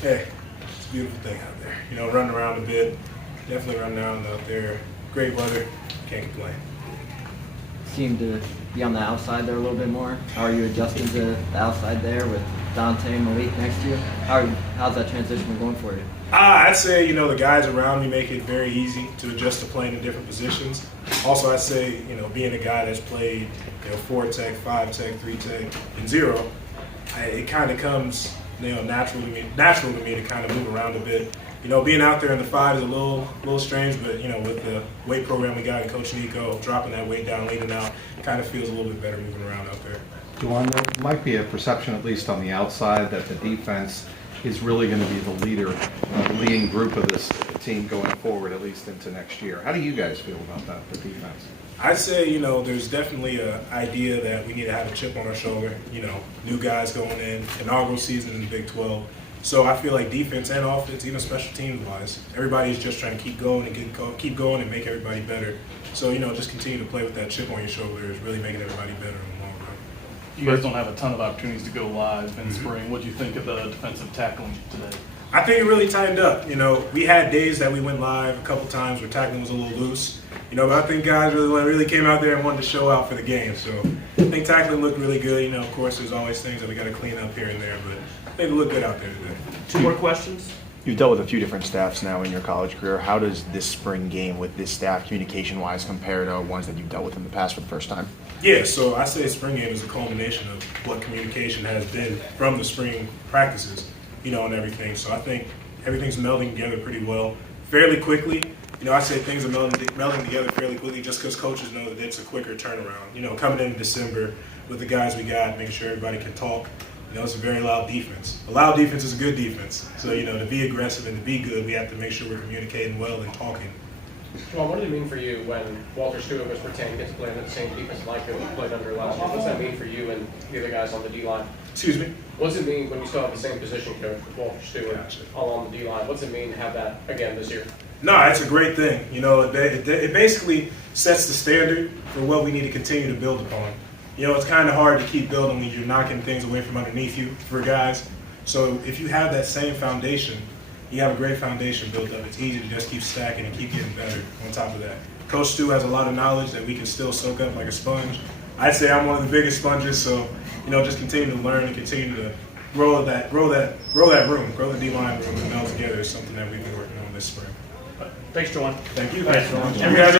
Hey, it's a beautiful thing out there. You know, running around a bit. Definitely running around out there. Great weather. Can't complain. Seem to be on the outside there a little bit more. How are you adjusting to the outside there with Dante and Malik next to you? How's that transition been going for you? I'd say, you know, the guys around me make it very easy to adjust to playing in different positions. Also, I'd say, you know, being a guy that's played, you know, 4-tech, 5-tech, 3-tech, and 0, it kind of comes, you know, natural to me to kind of move around a bit. You know, being out there in the 5 is a little strange, but, you know, with the weight program we got and Coach Nico dropping that weight down, leaning out, it kind of feels a little bit better moving around out there. Jowon, there might be a perception, at least on the outside, that the defense is really going to be the leading group of this team going forward, at least into next year. How do you guys feel about that, the defense? I'd say, you know, there's definitely an idea that we need to have a chip on our shoulder. You know, new guys going in, inaugural season in the Big 12. So I feel like defense and offense, even special teams wise, everybody's just trying to keep going and make everybody better. So, you know, just continue to play with that chip on your shoulder is really making everybody better in the long run. You guys don't have a ton of opportunities to go live in spring. What do you think of the defensive tackling today? I think it really tightened up. You know, we had days that we went live a couple times where tackling was a little loose. You know, but I think guys really came out there and wanted to show out for the game. So I think tackling looked really good. You know, of course, there's always things that we got to clean up here and there, but I think it looked good out there today. Two more questions. You've dealt with a few different staffs now in your college career. How does this spring game with this staff, communication-wise, compare to ones that you've dealt with in the past for the first time? Yeah, so I say spring game is a culmination of what communication has been from the spring practices, you know, and everything. So I think everything's melding together pretty well, fairly quickly. You know, I say things are melding together fairly quickly just because coaches know that it's a quicker turnaround. You know, coming in December with the guys we got, making sure everybody can talk. You know, it's a very loud defense. A loud defense is a good defense. So, you know, to be aggressive and to be good, we have to make sure we're communicating well and talking. Well, what did it mean for you when Walter Stewart was retained gets playing at the same defensive line that we played under last year? What's that mean for you and the other guys on the D-line? Excuse me? What's it mean when you still have the same position coach with Walter Stewart Gotcha. all on the D-line? What's it mean to have that again this year? No, it's a great thing. You know, it basically sets the standard for what we need to continue to build upon. You know, it's kind of hard to keep building when you're knocking things away from underneath you for guys. So if you have that same foundation, you have a great foundation built up. It's easy to just keep stacking and keep getting better on top of that. Coach Stu has a lot of knowledge that we can still soak up like a sponge. I'd say I'm one of the biggest sponges, so, you know, just continue to learn and continue to grow that room, grow the D-line room and meld together is something that we've been working on this spring. Thanks, Jowon. Thank you. Thanks, Jowon. Jowon.